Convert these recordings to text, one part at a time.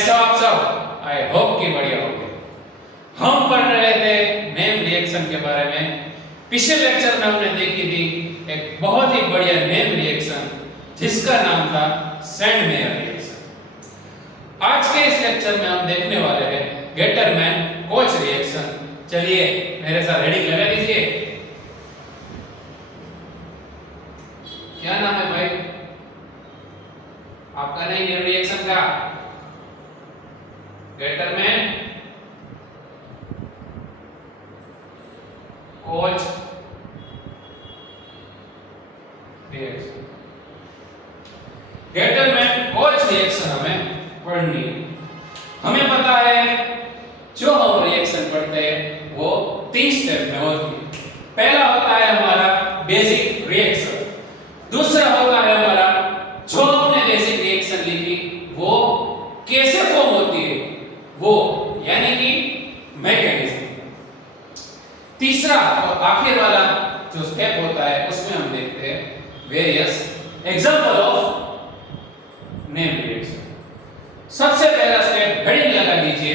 कैसे हो आप सब? आई होप कि बढ़िया होंगे। हम पढ़ रहे थे नेम रिएक्शन के बारे में। पिछले लेक्चर में हमने देखी थी एक बहुत ही बढ़िया नेम रिएक्शन जिसका नाम था सैंडमेयर रिएक्शन। आज के इस लेक्चर में हम देखने वाले हैं गेटरमैन कोच रिएक्शन। चलिए मेरे साथ हेडिंग लगा दीजिए। क्या नाम है भाई आपका? नहीं, नेम रिएक्शन का Gattermann coach reaction. Gattermann coach reaction हमें पढ़नी है। हमें पता है जो हम रिएक्शन पढ़ते हैं वो 3 स्टेप में होती है। पहला होता है हमारा बेसिक रिएक्शन, दूसरा होता है हमारा जो हमने बेसिक रिएक्शन लिखी वो कैसे फॉर्म होती है वो, यानी कि मैकेनिज्म। तीसरा और आखिर वाला जो स्टेप होता है उसमें हम देखते हैं various example of name reaction. सबसे पहला स्टेप हेडिंग लगा दीजिए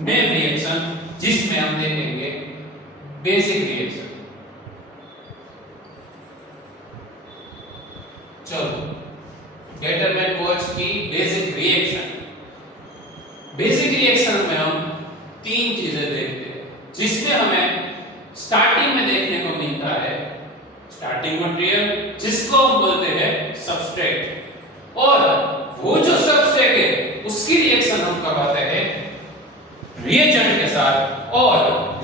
नेम रिएक्शन, जिसमें हम देखेंगे बेसिक रिएक्शन। चलो गेटरमैन कोच की बेसिक रिएक्शन। बेसिक रिएक्शन में हम 3 चीजें देखते हैं जिसमें हमें स्टार्टिंग में देखने को मिलता है स्टार्टिंग मटेरियल, जिसको हम बोलते हैं सबस्ट्रेट, और वो जो सबस्ट्रेट है उसकी रिएक्शन हम करवाते हैं रिएजेंट के साथ, और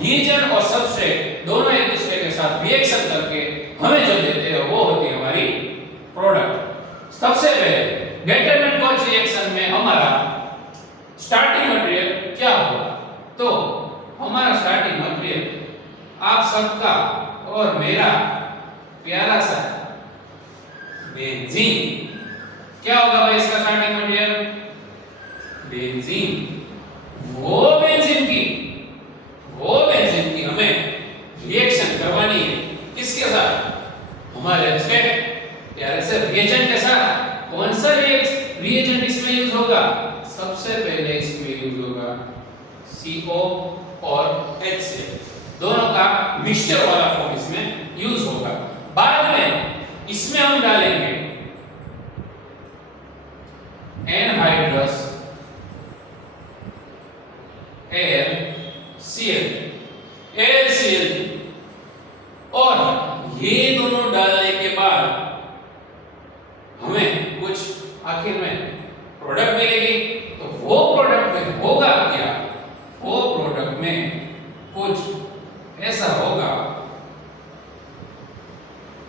रिएजेंट और सबस्ट्रेट दोनों एक दूसरे के साथ रिएक्शन करके हमें जो देते हैं वो होती है हमारी प्रोडक्ट। सबसे पहले गेटरमैन कोच रिएक्शन में हमारा स्टार्टिंग मटेरियल क्या होगा? तो हमारा स्टार्टिंग मटेरियल आप सबका और मेरा प्यारा सा बेंजीन। क्या होगा भाई इसका स्टार्टिंग मटेरियल? बेंजीन। वो बेंजीन की हमें रिएक्शन करवानी है किसके साथ? हमारे प्यारे से रिएजेंट के साथ। कौन सा रिएजेंट इसमें यूज होगा? सबसे पहले इसमें यूज होगा CO और HCl, दोनों का मिक्सचर वाला फॉर्म इसमें यूज होगा। बाद में इसमें हम डालेंगे एनहाइड्रस AlCl, और ये दोनों डालने के बाद हमें कुछ आखिर में प्रोडक्ट मिलेगी। तो वो प्रोडक्ट में होगा क्या? वो प्रोडक्ट में कुछ ऐसा होगा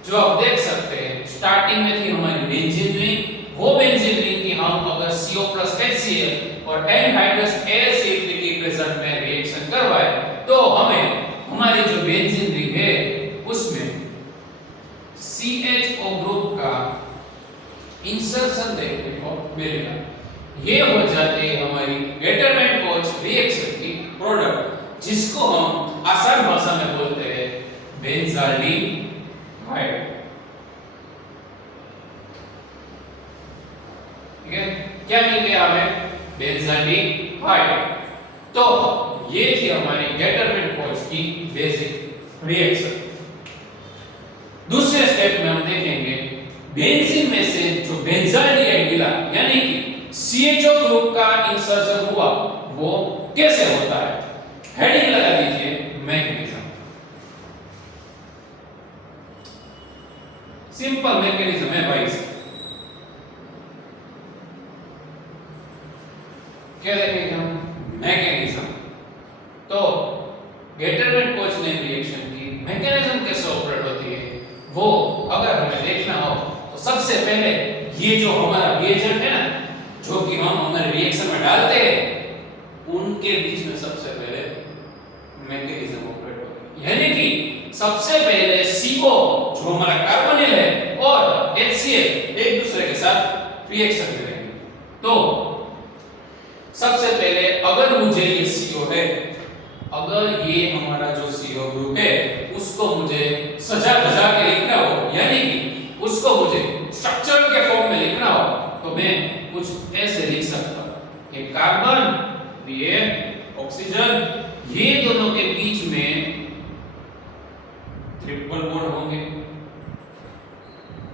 जो आप देख सकते हैं। स्टार्टिंग में थी हमारी बेंजीन रिंग, वो बेंजीन रिंग की हम अगर CO plus HCl और एनहाइड्रस AlCl की प्रेजेंट में रिएक्शन करवाए तो हमें हमारी जो बेंजीन रिंग है उसमें CHO ग्रुप का इंसर्शन देखने को मिलेगा। ये हो जाती है हमारी गेटरमैन कोच रिएक्शन की प्रोडक्ट, जिसको हम आसान भाषा में बोलते हैं बेंजाल्डिहाइड। ठीक है, क्या मिल गया हमें? बेंजाल्डिहाइड। तो ये थी हमारी गेटरमैन कोच की बेसिक रिएक्शन। दूसरे स्टेप में हम देखेंगे बेंजीन में से जो बेंजाल्डिहाइड मिला, यानी कि CHO ग्रुप का इंसर्शन हुआ, वो कैसे होता है? हेडिंग लगा दीजिए मैकेनिज्म। सिंपल मैकेनिज्म है भाई। क्या देखेंगे हम? मैकेनिज्म। तो गेटरमैन कोच नेम रिएक्शन की मैकेनिज्म कैसे ऑपरेट होती है वो अगर हमें देखना हो तो सबसे पहले ये जो हमारा रिएजेंट है ना, जो कि हम हमारे रिएक्शन में डालते हैं, उनके बीच में सबसे पहले मैकेनिज्म ऑपरेट होगा। यानी कि सबसे पहले CO जो हमारा कार्बोनिल है और HCl एक दूसरे के साथ रिएक्शन करेंगे। तो सबसे पहले अगर मुझे ये CO है, अगर ये हमारा जो CO ग्रुप है उसको मुझे सजा धजा के लिखना हो, यानी कि उसको मुझे स्ट्रक्चर के फॉर्म में लिखना हो, तो मैं कुछ ऐसे लिख सकता हूं। ये कार्बन, ये ऑक्सीजन, ये दोनों के बीच में ट्रिपल बॉन्ड होंगे,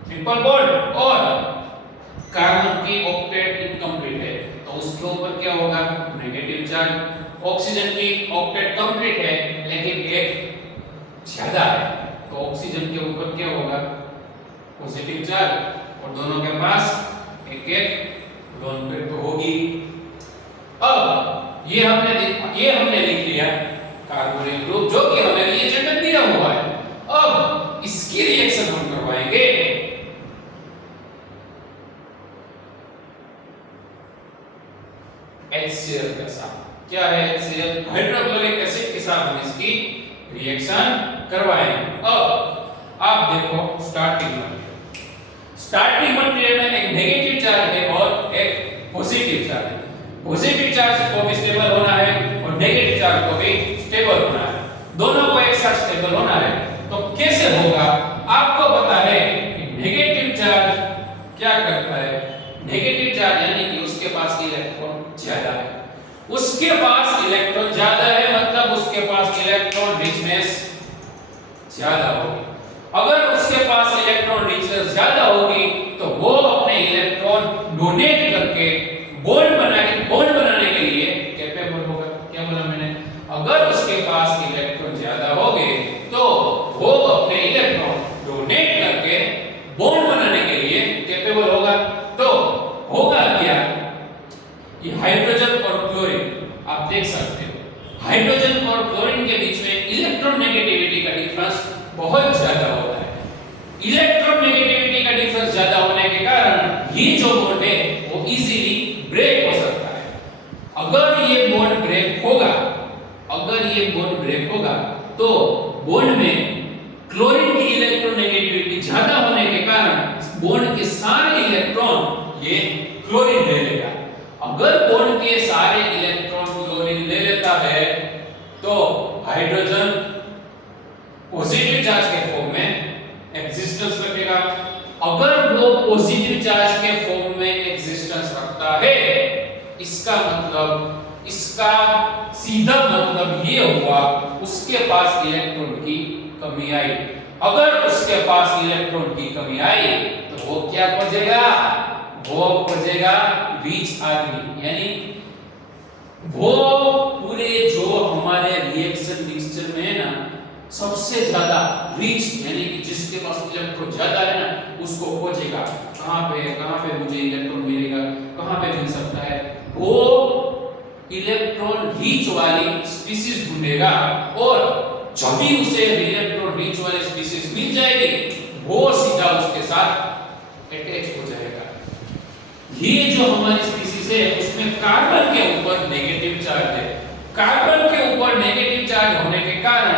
ट्रिपल बॉन्ड, और कार्बन की ऑक्टेट इनकम्प्लीट है तो उसके ऊपर क्या होगा, नेगेटिव चार्ज। ऑक्सीजन की ऑक्टेट कंप्लीट है लेकिन एक ज्यादा है तो ऑक्सीजन के ऊपर क्या होगा, पॉजिटिव चार्ज, और दोनों के पास एक एक लोन पेयर तो होगी। अब ये हमने लिख लिया कार्बोनिल ग्रुप जो कि हमें रिएजेंट में दिया हुआ है। अब इसकी रिएक्शन हम करवाएंगे HCl के साथ। क्या है HCl? हाइड्रोक्लोरिक एसिड के साथ हम इसकी रिएक्शन करवाएंगे। अब आप देखो स्टार्टिंग मटेरियल में एक नेगेटिव चार्ज है और एक पॉजिटिव चार्ज है। पॉजिटिव चार्ज को भी स्टेबल होना है और नेगेटिव चार्ज को भी स्टेबल होना है, दोनों को एक साथ स्टेबल होना है। तो कैसे होगा? आपको पता है कि नेगेटिव चार्ज क्या करता है, नेगेटिव चार्ज यानी कि उसके पास इलेक्ट्रॉन ज्यादा है, उसके पास इलेक्ट्रॉन ज्यादा है मतलब उसके पास इलेक्ट्रॉन रिचनेस ज्यादा होगी। अगर उसके पास इलेक्ट्रॉन रिचनेस ज्यादा होगी तो वो अपने इलेक्ट्रॉन डोनेट करके बॉन्ड बनाने के लिए कैपेबल होगा। क्या बोला मैंने? अगर उसके पास इलेक्ट्रॉन ज्यादा होंगे तो वो अपने इलेक्ट्रॉन डोनेट करके बॉन्ड बनाने के लिए कैपेबल होगा। तो होगा क्या, ये हाइड्रोजन और क्लोरीन आप देख सकते हो, हाइड्रोजन और क्लोरीन के बीच में इलेक्ट्रॉन नेगेटिविटी का डिफरेंस बहुत ज्यादा होता है। इलेक्ट्रॉन नेगेटिविटी का डिफरेंस ज्यादा होने के कारण ये जो बॉन्ड है वो इजीली ब्रेक हो सकता है। अगर ये बॉन्ड ब्रेक होगा तो बॉन्ड में क्लोरीन की इलेक्ट्रॉन नेगेटिविटी ज्यादा होने के कारण बॉन्ड के सारे इलेक्ट्रॉन ये क्लोरीन ले लेगा। अगर बॉन्ड के सारे इलेक्ट्रॉन क्लोरीन ले लेता है तो हाइड्रोजन पॉजिटिव चार्ज के फॉर्म में एग्जिस्टेंस रखेगा। अगर वो पॉजिटिव चार्ज के फॉर्म में एग्जिस्टेंस रखता है, इसका सीधा मतलब ये हुआ उसके पास इलेक्ट्रॉन की कमी आई। अगर उसके पास इलेक्ट्रॉन की कमी आई तो वो क्या खोजेगा, वो खोजेगा रिच आदमी, यानी वो पूरे जो हमारे रिएक्शन मिक्सचर में है ना सबसे ज्यादा रिच यानी कि जिसके पास इलेक्ट्रॉन ज्यादा है ना उसको खोजेगा। कहां पे मुझे इलेक्ट्रॉन मिलेगा, कहां पे मिल सकता है, वो इलेक्ट्रॉन रिच वाली स्पीशीज ढूंढेगा और जब भी उसे इलेक्ट्रॉन रिच वाली स्पीशीज मिल जाएगी वो सीधा उसके साथ अटैच हो जाएगा। ये जो हमारी स्पीशीज है उसमें कार्बन के ऊपर नेगेटिव चार्ज है। कार्बन के ऊपर नेगेटिव चार्ज होने के कारण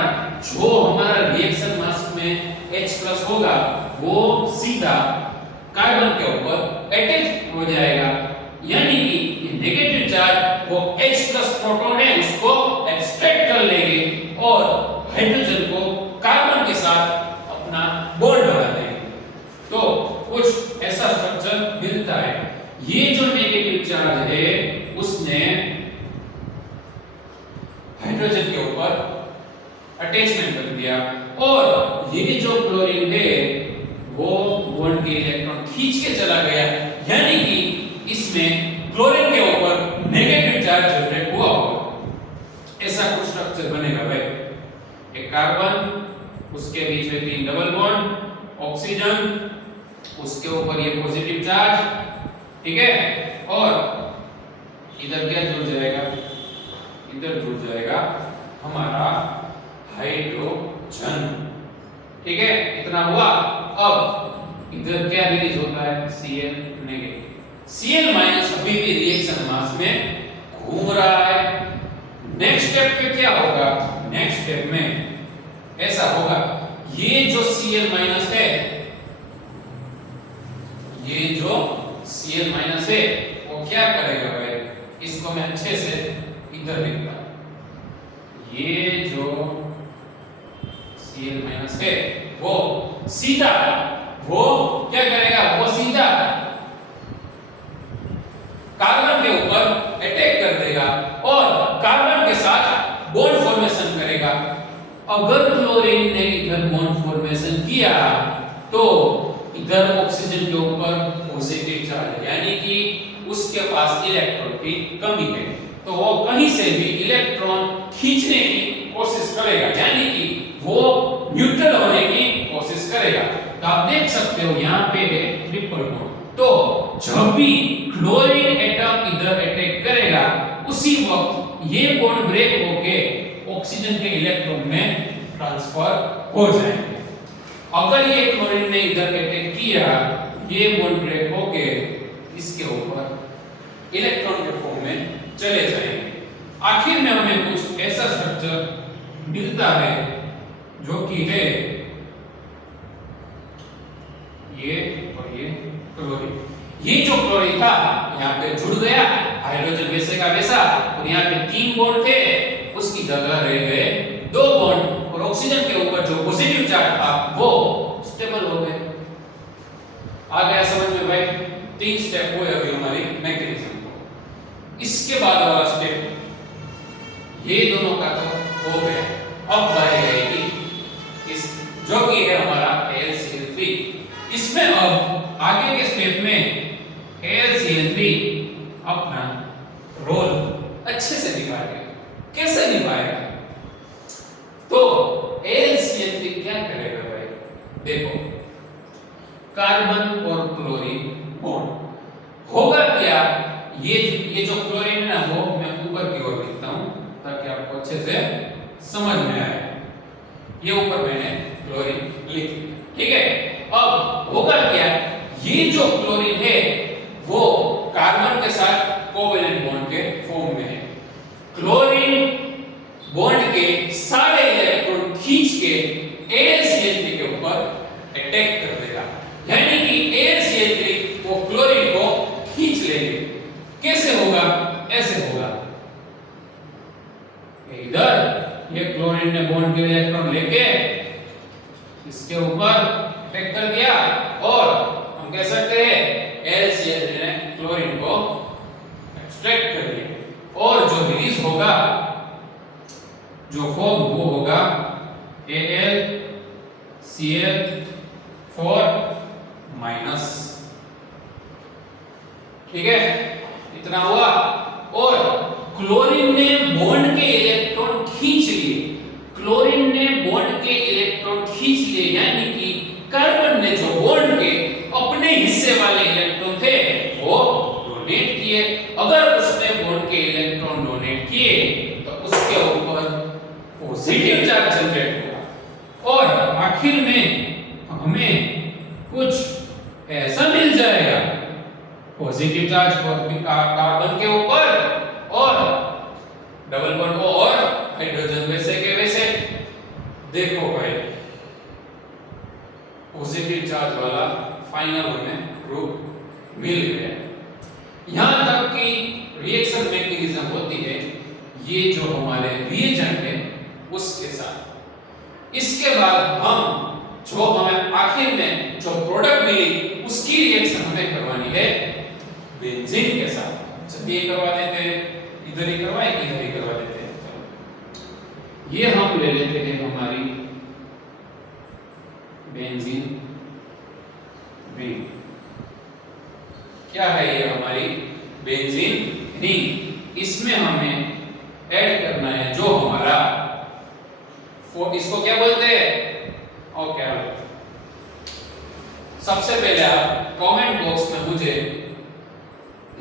जो हमारा रिएक्शन मास में H+ होगा वो सीधा कार्बन के ऊपर अटैच हो जाएगा, यानी कि ये नेगेटिव चार्ज वो H+ प्रोटॉन है उसको एक्सट्रैक्ट कर लेंगे और हाइड्रोजन को कार्बन के साथ अपना बॉन्ड बना देंगे। तो कुछ ऐसा स्ट्रक्चर मिलता है। ये जो नेगेटिव चार्ज है उसने हाइड्रोजन के ऊपर अटैचमेंट कर दिया और ये जो क्लोरीन है वो बॉन्ड के इलेक्ट्रॉन खींच के चला गया, यानी कि इसमें क्लोरीन के ऊपर नेगेटिव चार्ज जनरेट हुआ होगा। ऐसा कुछ स्ट्रक्चर बनेगा भाई, एक कार्बन उसके बीच में 3 डबल बॉन्ड, ऑक्सीजन उसके ऊपर ये पॉजिटिव चार्ज, ठीक है, और इधर क्या जुड़ जाएगा, इधर जुड़ जाएगा हमारा हाइड्रोजन, ठीक है, इतना हुआ। अब इधर क्या रिलीज होता है, Cl नेगेटिव, Cl माइनस अभी भी रिएक्शन मास में घूम रहा है। नेक्स्ट स्टेप पे क्या होगा, नेक्स्ट स्टेप में ऐसा होगा, ये जो Cl माइनस है, ये जो Cl माइनस है वो क्या करेगा भाई, इसको मैं अच्छे से इधर लिखता हूं, ये जो Cl माइनस है वो सीधा वो क्या करेगा, वो सीधा कार्बन के ऊपर अगर क्लोरीन ने इधर बॉन्ड फॉर्मेशन किया तो इधर ऑक्सीजन के ऊपर पॉजिटिव चार्ज है, यानी कि उसके पास इलेक्ट्रॉन की कमी है, तो वो कहीं से भी इलेक्ट्रॉन खींचने की कोशिश करेगा, यानी कि वो न्यूट्रल होने की कोशिश करेगा। तो आप देख सकते हो यहाँ पे है ट्रिपल बॉन्ड, तो जब भी क्लोरीन एटम इधर अटैक करेगा उसी वक्त ये बॉन्ड ब्रेक होके ऑक्सीजन के इलेक्ट्रॉन में ट्रांसफर हो जाएंगे। अगर ये क्लोरीन ने इधर अटैक किया, ये बॉन्ड ब्रेक होके इसके ऊपर इलेक्ट्रॉन के फॉर्म में चले जाएंगे। आखिर में हमें कुछ ऐसा स्ट्रक्चर मिलता है जो कि है ये और ये क्लोरीन। ये जो क्लोरीन था यहाँ पे जुड़ गया हाइड्रोजन वैसे का वैसा, और यहाँ पे 3 बॉन्ड थे, उसकी जगह रह गए 2 बॉन्ड, और ऑक्सीजन के ऊपर जो पॉजिटिव चार्ज था वो स्टेबल हो गए। आ गया समझ में भाई? 3 स्टेप हुए अभी हमारी मैकेनिज्म को। इसके बाद वाला स्टेप ये दोनों का तो हो गया, अब बारी इस जो कि है हमारा AlCl3। इसमें अब आगे के स्टेप में AlCl3 अपना रोल अच्छे से निभाएगा। कैसे निभाएगा? तो AlCl3 क्या करेगा भाई? देखो, कार्बन और क्लोरीन बॉन्ड होगा क्या? ये जो क्लोरीन है ना, वो मैं ऊपर की ओर लिखता हूं ताकि आपको अच्छे से समझ में आए। ये ऊपर मैंने क्लोरीन लिख दिया, ठीक है। अब होगा क्या? ये जो क्लोरीन है वो कार्बन के साथ कोवेलेंट बॉन्ड के फॉर्म में है। क्लोरीन बॉन्ड के सारे इलेक्ट्रॉन खींच के AlCl3 के ऊपर अटैक कर देगा, यानी कि AlCl3 वो क्लोरीन को खींच लेंगे। कैसे होगा? ऐसे होगा, इधर ये क्लोरीन ने बॉन्ड के इलेक्ट्रॉन लेके इसके ऊपर अटैक कर दिया, और हम कह सकते हैं AlCl3 ने क्लोरीन को एक्सट्रैक्ट कर लिया, और जो रिलीज होगा जो फॉर्म वो होगा AlCl4-, ठीक है। इतना हुआ, और क्लोरीन ने बॉन्ड के इलेक्ट्रॉन खींच लिए, क्लोरीन ने बॉन्ड के इलेक्ट्रॉन खींच लिए, यानी कि कार्बन ने जो बॉन्ड के अपने हिस्से वाले इलेक्ट्रॉन थे वो डोनेट किए। अगर उसने बॉन्ड के इलेक्ट्रॉन डोनेट किए तो उसके ऊपर पॉजिटिव चार्ज जनरेट होगा, और आखिर में हमें कुछ ऐसा मिल जाएगा, पॉजिटिव चार्ज कार्बन के ऊपर और डबल बॉन्ड को और हाइड्रोजन वैसे के वैसे। देखो भाई, पॉजिटिव चार्ज वाला फाइनल हमें ग्रुप मिल गया। यहां तक कि रिएक्शन मैकेनिज्म होती है ये जो हमारे रिएजेंट है उसके साथ। इसके बाद हम जो हमें आखिर में जो प्रोडक्ट मिली उसकी रिएक्शन हमें करवानी है बेंजीन के साथ। चलिए करवा देते हैं, इधर ही करवाएं, इधर ही करवा देते हैं। चलो, ये हम ले लेते हैं हमारी बेंजीन रिंग। क्या है ये? हमारी बेंजीन रिंग। इसमें हमें ऐड करना है जो हमारा इसको क्या बोलते हैं? और क्या बोलते हैं? सबसे पहले आप कमेंट बॉक्स में मुझे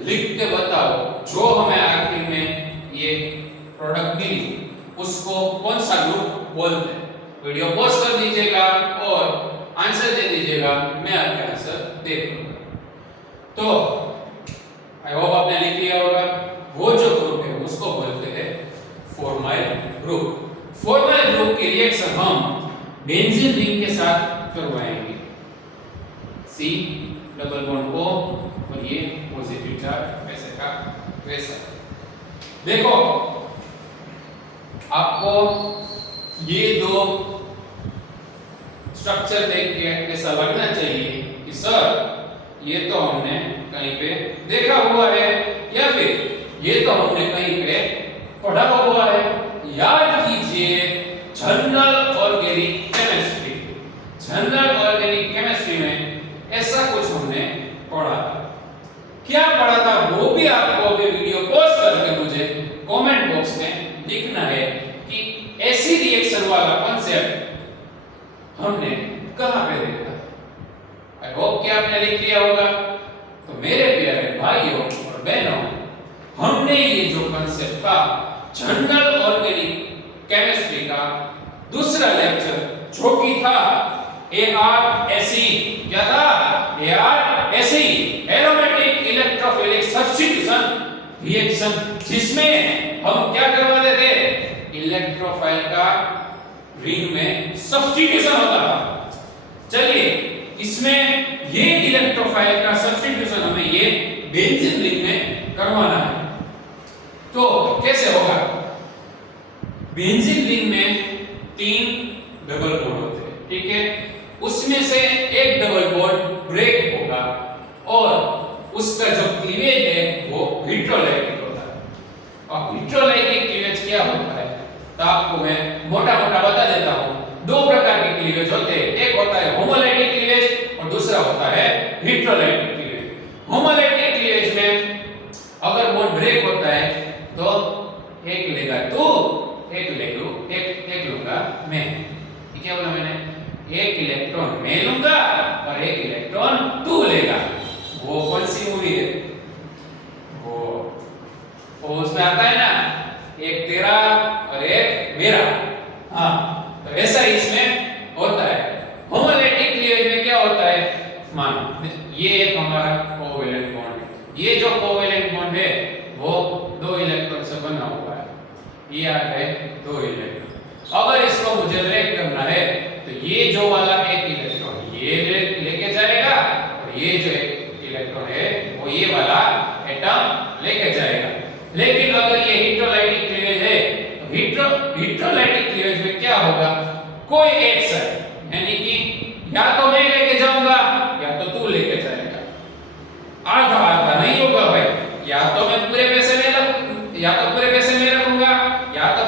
लिख के बताओ जो हमें आखिर में ये प्रोडक्ट मिली उसको कौन सा ग्रुप बोलते हैं। वीडियो पॉज कर दीजिएगा और आंसर दे दीजिएगा, मैं आपका आंसर देख लूंगा। तो आई होप आपने लिख लिया होगा। वो जो ग्रुप है उसको बोलते हैं फॉर्माइल ग्रुप। फॉर्माइल ग्रुप की रिएक्शन हम बेंजीन रिंग के साथ करवाएंगे। C डबल बॉन्ड O और ये पॉजिटिव चार्ज वैसे का वैसा। देखो आपको ये दो स्ट्रक्चर देख के ऐसा लगना चाहिए कि सर ये तो हमने कहीं पे देखा हुआ है या फिर ये तो हमने कहीं पे पढ़ा हुआ है। याद कीजिए जनरल भी आपको अभी वीडियो पॉज करके मुझे कमेंट बॉक्स में लिखना है कि ऐसी रिएक्शन वाला कॉन्सेप्ट हमने कहां पे देखा। आई होप कि आपने लिख लिया होगा। तो मेरे प्यारे भाइयों और बहनों, हमने ये जो कॉन्सेप्ट था जनरल ऑर्गेनिक केमिस्ट्री का दूसरा लेक्चर जो कि था ARSE, क्या था? ARSE, aromatic electrophilic substitution reaction, जिसमें हम क्या करवाते थे? इलेक्ट्रोफाइल का रिंग में सब्स्टिट्यूशन होता था। चलिए, इसमें ये इलेक्ट्रोफाइल का सब्स्टिट्यूशन हमें ये बेंजीन रिंग में करवाना है। तो कैसे होगा? बेंजीन रिंग में 3 डबल बॉन्ड होते हैं, ठीक है? उसमें से एक डबल बॉन्ड ब्रेक होगा और उसका जो क्लीवेज है वो हेटेरोलाइटिक होता है। और हेटेरोलाइटिक क्लीवेज क्या होता है तो आपको मैं मोटा-मोटा बता देता हूं। 2 प्रकार के क्लीवेज होते हैं, एक होता है होमोलाइटिक क्लीवेज और दूसरा होता है हेटेरोलाइटिक क्लीवेज। होमोलाइटिक क्लीवेज में अगर बॉन्ड ब्रेक होता है तो एक लेगा तू, एक लूंगा मैं। क्या बोला मैंने? एक इलेक्ट्रॉन मैं लूंगा और एक इलेक्ट्रॉन तू लेगा। वो कौन सी मूवी है? वो उसमें आता है ना, एक तेरा और एक मेरा। हाँ, तो ऐसा ही इसमें होता है। होमोलाइटिक क्लीवेज में क्या होता है? मान ये एक हमारा कोवेलेंट बॉन्ड है। ये जो कोवेलेंट बॉन्ड है वो 2 इलेक्ट्रॉन से बना हुआ है। ये आ गए 2 इलेक्ट्रॉन। अगर इसको मुझे ब्रेक करना है तो ये जो वाला एक इलेक्ट्रॉन ये लेके जाएगा और ये जो एक इलेक्ट्रॉन है वो ये वाला एटम लेके जाएगा। लेकिन अगर ये हेटेरोलाइटिक क्लीवेज है तो हेटेरोलाइटिक क्लीवेज में क्या होगा? कोई एक साइड, यानी कि या तो मैं लेके जाऊंगा या तो तू लेके जाएगा। आधा आधा नहीं होगा भाई, या तो मैं पूरे पैसे में रखूंगा या तो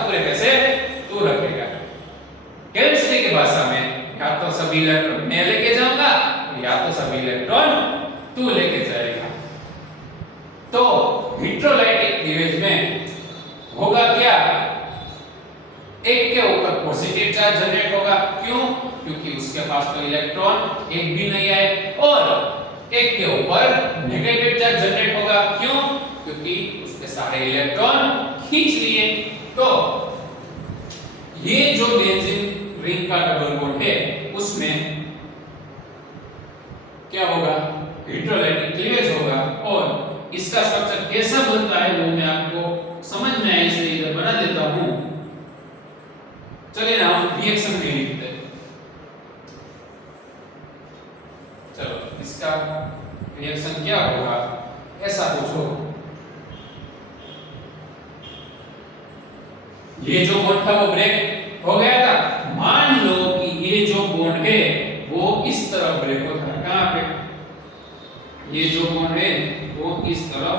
पूरे पैसे तू रखेगा। केमिस्ट्री की भाषा में या तो सभी इलेक्ट्रॉन मैं लेके जाऊंगा या तो सभी इलेक्ट्रॉन तू लेके जाएगा। तो हेटेरोलाइटिक क्लीवेज में होगा क्या? एक के ऊपर पॉजिटिव चार्ज जनरेट होगा। क्यों? क्योंकि उसके पास तो इलेक्ट्रॉन एक भी नहीं है। और एक के ऊपर नेगेटिव चार्ज जनरेट होगा। क्यों? क्योंकि उसके सारे इलेक्ट्रॉन खींच लिए। तो ये जो बेंजीन रिंग का डबल बॉन्ड है उसमें क्या होगा? हेटेरोलाइटिक क्लीवेज होगा। और इसका स्ट्रक्चर कैसा बनता है वो मैं आपको समझ में आए इसलिए इधर बना देता हूं। चलिए ना हम रिएक्शन में लिखते हैं। चलो, इसका रिएक्शन क्या होगा? ऐसा पूछो, ये जो बॉन्ड था वो ब्रेक हो गया था। मान लो कि ये जो बॉन्ड है वो इस तरफ ब्रेक होता है। कहां पे? ये जो बॉन्ड है वो इस तरफ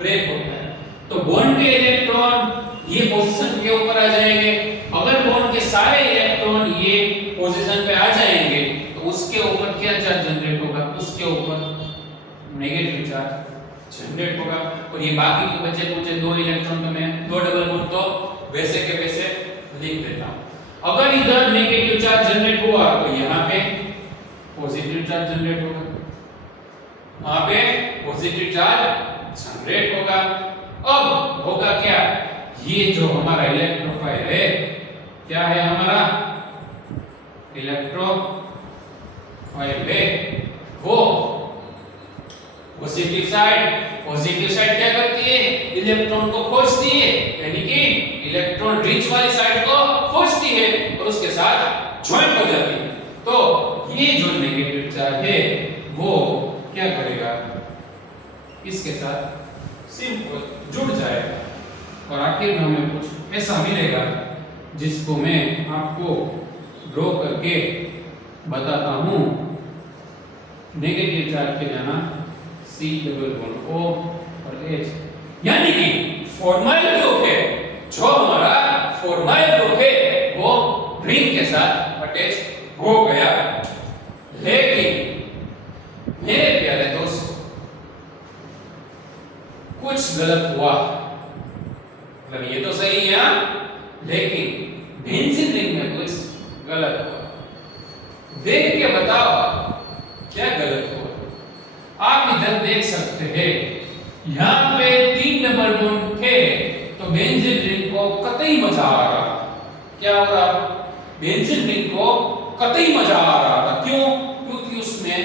ब्रेक होता है। तो बॉन्ड के इलेक्ट्रॉन ये पोजीशन के ऊपर आ जाएंगे। अगर बॉन्ड के सारे इलेक्ट्रॉन ये पोजीशन पे आ जाएंगे तो उसके ऊपर क्या चार्ज जनरेट होगा? उसके ऊपर नेगेटिव चार्ज जनरेट होगा। और ये बाकी के बचे कुछ 2 इलेक्ट्रॉन तो मैं 2 डबल बॉन्ड तो वैसे के वैसे लिख देता हूं। अगर इधर नेगेटिव चार्ज जनरेट हुआ तो यहां पे पॉजिटिव चार्ज जनरेट होगा, वहां पे पॉजिटिव चार्ज जनरेट होगा। अब होगा क्या? ये जो हमारा इलेक्ट्रोफाइल है क्या है? हमारा इलेक्ट्रोफाइल है वो पॉजिटिव साइड क्या करती है? इलेक्ट्रॉन को खोजती है, यानी कि इलेक्ट्रॉन रिच वाली साइड को खोजती है और उसके साथ ज्वाइंट हो जाती है। तो ये जो नेगेटिव चार्ज है वो क्या करेगा? इसके साथ सिंपल जुड़ जाएगा और आखिर में हमें कुछ ऐसा मिलेगा जिसको मैं आपको ड्रॉ करके बताता हूं। नेगेटिव चार्ज के जाना C डबल बॉन्ड O और H, यानी कि फॉर्माइल ग्रुप है। जो हमारा फॉर्माइल ग्रुप है वो रिंग के साथ अटैच हो गया। लेकिन मेरे प्यारे दोस्तों, कुछ गलत हुआ, मतलब ये तो सही है लेकिन बेंजीन रिंग में कुछ गलत हुआ। देख के बताओ क्या गलत हुआ। आप इधर देख सकते हैं यहाँ पे 3 डबल बॉन्ड थे तो बेंजीन रिंग को कतई मजा आ रहा था। क्या हो रहा? बेंजीन रिंग को कतई मजा आ रहा था। क्यों? क्योंकि उसमें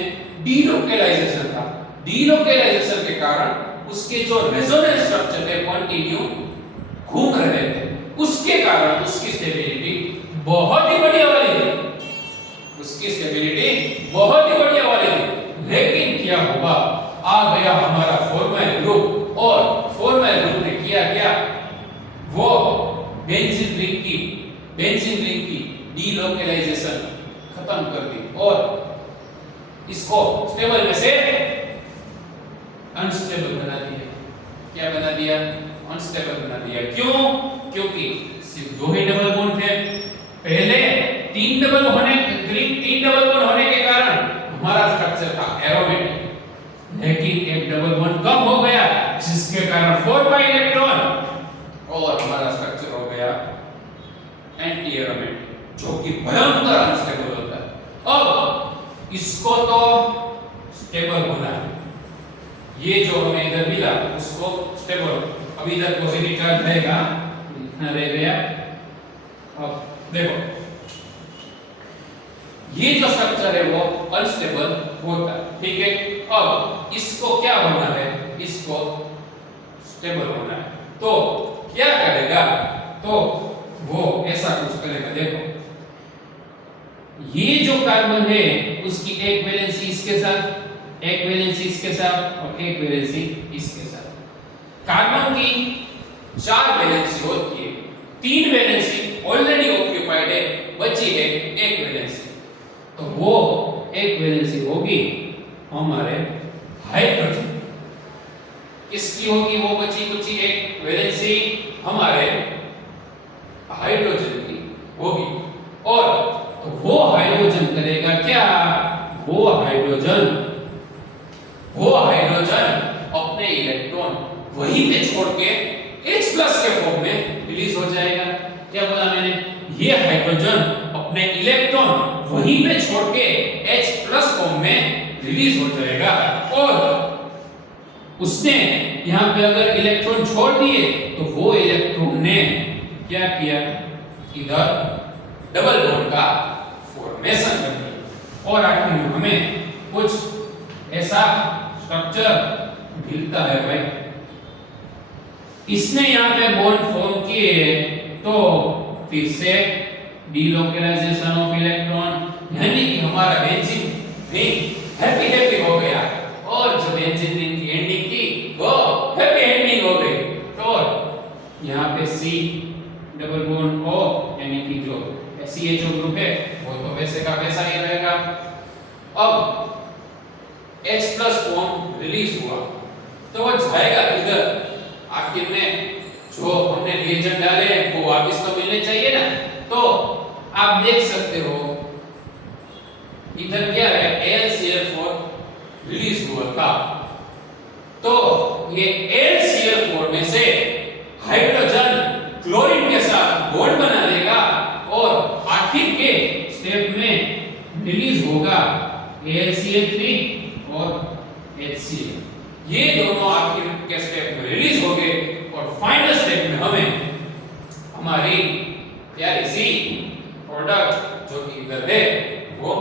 डीलोकेलाइजेशन था। डीलोकेलाइजेशन के कारण उसके जो रेजोनेंस स्ट्रक्चर थे कंटिन्यू घूम रहे थे, उसके कारण उसकी स्टेबिलिटी बहुत ही बढ़िया वाली थी। उसकी स्टेबिलिटी बहुत ही बढ़िया वाली थी। लेकिन क्या हुआ? आ गया हमारा फॉर्माइल ग्रुप और फॉर्माइल ग्रुप ने किया क्या? वो बेंजीन रिंग की डीलोकेलाइजेशन खत्म कर दी और इसको स्टेबल में से अनस्टेबल बना दिया। क्या बना दिया? अनस्टेबल बना दिया। क्यों? क्योंकि सिर्फ 2 ही डबल बॉन्ड थे। पहले 3 डबल बॉन्ड होने के कारण हमारा स्ट्रक्चर था एरोमेटिक, लेकिन एक डबल बॉन्ड कम हो गया जिसके कारण 4 पाई इलेक्ट्रॉन और हमारा स्ट्रक्चर हो गया एंटी एरोमेटिक, जो कि भयंकर अनस्टेबल होता है। अब इसको तो स्टेबल होना है। ये जो हमें इधर मिला उसको स्टेबल, अब इधर पॉजिटिव चार्ज रहेगा, इतना रह गया। अब देखो ये जो स्ट्रक्चर है वो अनस्टेबल होता है, ठीक है। अब इसको क्या होना है? इसको स्टेबल होना है। तो क्या करेगा? तो वो ऐसा कुछ करेगा। देखो ये जो कार्बन है उसकी एक वैलेंसी इसके साथ, एक वैलेंसी इसके साथ और एक वैलेंसी इसके साथ। कार्बन की 4 वैलेंसी होती है, 3 वैलेंसी ऑलरेडी ऑक्यूपाइड है, बची है एक वैलेंसी। तो वो एक वैलेंसी होगी हमारे हाइड्रोजन। किसकी होगी वो बची कुची एक वैलेंसी? हमारे हाइड्रोजन की होगी। और तो वो हाइड्रोजन करेगा क्या? वो हाइड्रोजन अपने इलेक्ट्रॉन वहीं पे छोड़ के H+ के फॉर्म में रिलीज हो जाएगा। क्या बोला मैंने? ये हाइड्रोजन अपने इलेक्ट्रॉन वहीं पे छोड़ के H+ फॉर्म में रिलीज हो जाएगा। और उसने यहाँ पे अगर इलेक्ट्रॉन छोड़ दिए तो वो इलेक्ट्रॉन ने क्या किया? इधर डबल बॉन्ड का फॉर्मेशन कर दिया और आखिर में हमें कुछ ऐसा स्ट्रक्चर मिलता है भाई। इसने यहाँ पे बॉन्ड फॉर्म किए तो फिर से डीलोकेलाइजेशन ऑफ इलेक्ट्रॉन, यानी कि हमारा बेंजीन रिंग हैप्पी हो गया और जो बेंजीन रिंग की एंडिंग थी वो हैप्पी एंडिंग हो गई। तो यहाँ पे C डबल बॉन्ड O, यानी कि जो CHO ग्रुप है वो तो वैसे का वैसा ही रहेगा। अब H+ फॉर्म रिलीज हुआ तो वो जाएगा इधर। आखिर में जो हमने रिएजेंट डाले हैं वो वापस तो मिलने चाहिए ना। तो आप देख सकते हो इधर क्या है? AlCl4 रिलीज हुआ था। तो ये AlCl4 में से हाइड्रोजन क्लोरीन के साथ बॉन्ड बना लेगा और आखिर के स्टेप में रिलीज होगा AlCl3 और HCl। ये दोनों आखिर के स्टेप में रिलीज हो गए और फाइनल स्टेप में हमें हमारी प्यारी सी प्रोडक्ट जो कि इधर है वो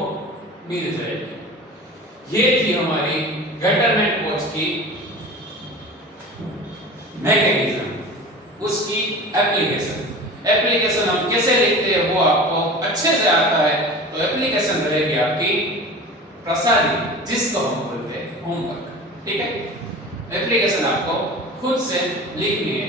मिल जाएगी। ये थी हमारी गटरमैन कोच की मैकेनिज्म, उसकी एप्लीकेशन हम कैसे लिखते हैं वो आपको अच्छे से आता है। तो एप्लीकेशन रहेगी आपकी प्रसारित, जिसको हम बोलते हैं होमवर्क, ठीक है। एप्लीकेशन आपको खुद से लिखनी है।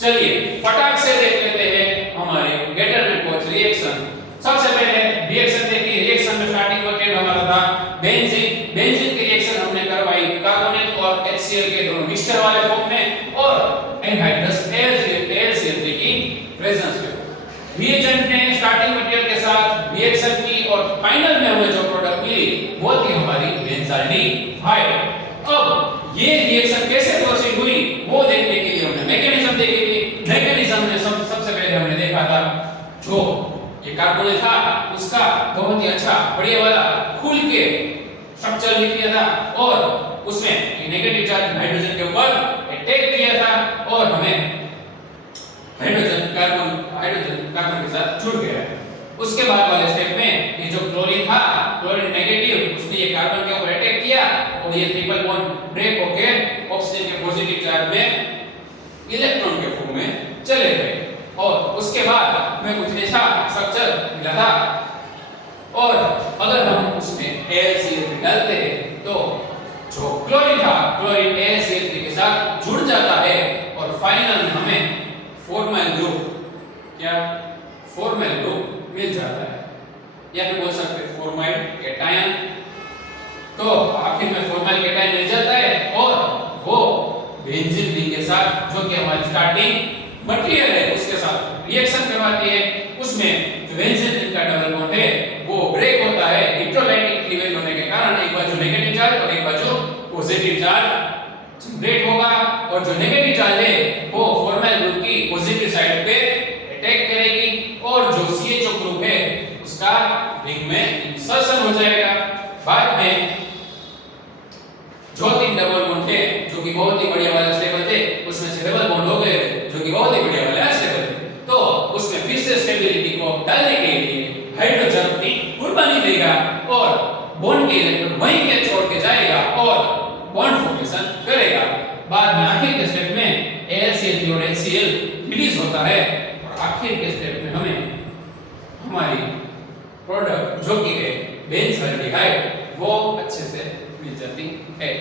चलिए फटाक से देख लेते हैं हमारे गटरमैन कोच रिएक्शन। सबसे पहले रिएक्शन देखिए। रिएक्शन में स्टार्टिंग वर्केट हमारा था बेंजीन की रिएक्शन हमने करवाई कार्बोनेट और HCl के दोनों मिक्सचर वाले फॉर्म में और एनहाइड्रस AlCl3 की प्रेजेंस में। रिएजेंट ने स्टार्टिंग मटेरियल के साथ रिएक्शन की और फाइनल में हमें जो प्रोडक्ट मिली वो थी हमारी बेंजाल्डिहाइड। अब ये रिएक्शन कैसे प्रोसीड हुई मॉडल था उसका बहुत ही अच्छा बढ़िया वाला खुल के स्ट्रक्चर लिख दिया था और उसमें नेगेटिव चार्ज हाइड्रोजन के ऊपर अटैक किया था और हमें हाइड्रोजन कार्बन के साथ जुड़ गया है। उसके बाद वाले स्टेप में ये जो क्लोरीन था, क्लोरीन नेगेटिव, उसने ये कार्बन के ऊपर अटैक किया और ये ट्रिपल बॉन्ड ब्रेक होके ऑक्सीजन के पॉजिटिव चार्ज में इलेक्ट्रॉन के फॉर्म में चले गए और उसके बाद हमें कुछ ऐसा स्ट्रक्चर मिला था और अगर हम उसमें AlCl3 डालते हैं तो जो क्लोरीन था, क्लोरीन AlCl3 के साथ जुड़ जाता है और फाइनल हमें फॉर्मल ग्रुप, क्या फॉर्मल ग्रुप मिल जाता है या फिर बोल सकते हैं फॉर्मल कैटायन। तो आखिर में फॉर्मल कैटायन मिल जाता है और वो बेंजीन रिंग के साथ जो कि हमारी स्टार्टिंग मटेरियल है उसके साथ रिएक्शन करवाती है। उसमें जो बेंजीन रिंग का डबल बॉन्ड है वो ब्रेक होता है इलेक्ट्रोलाइटिक क्लीवेज होने के कारण। एक बाजू नेगेटिव चार्ज और एक बाजू पॉजिटिव चार्ज जनरेट होगा और जो नेगेटिव चार्ज है वो फॉर्मल ग्रुप की पॉजिटिव साइड पे अटैक करेगी और जो CHO ग्रुप है उसका रिंग में इंसर्शन हो जाएगा। बाद में जो तीन डबल बॉन्ड थे जो कि बहुत ही बढ़िया वाले स्टेबल थे उसमें से डबल बॉन्ड हो गए जो कि बहुत ही बढ़िया वाले अनस्टेबल थे। तो उसमें फिर से स्टेबिलिटी को डालने के लिए हाइड्रोजन अपनी कुर्बानी देगा और बॉन्ड के इलेक्ट्रॉन वहीं के छोड़ के जाएगा और बॉन्ड फॉर्मेशन करेगा। बाद में आखिर के स्टेप में AlCl3 और HCl रिलीज होता है और आखिर के स्टेप में हमें हमारी प्रोडक्ट जो कि है बेंजल्डिहाइड वो अच्छे से मिल जाती है।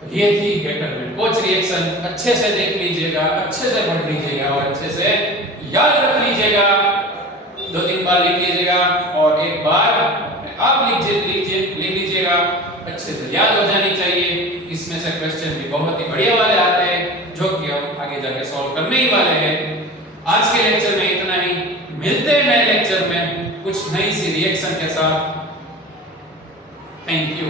तो ये थी गेटरमैन-कोच रिएक्शन। अच्छे से देख लीजिएगा, अच्छे से पढ़ लीजिएगा और अच्छे से याद रख लीजिएगा। 2-3 बार लिख लीजिएगा और एक बार आप लिख लीजिएगा। अच्छे से याद हो जानी चाहिए। इसमें से क्वेश्चन भी बहुत ही बढ़िया वाले आते हैं जो कि हम आगे जाके सॉल्व करने ही वाले हैं। आज के लेक्चर में इतना ही। मिलते हैं नए लेक्चर में कुछ नई सी रिएक्शन के साथ। Thank you.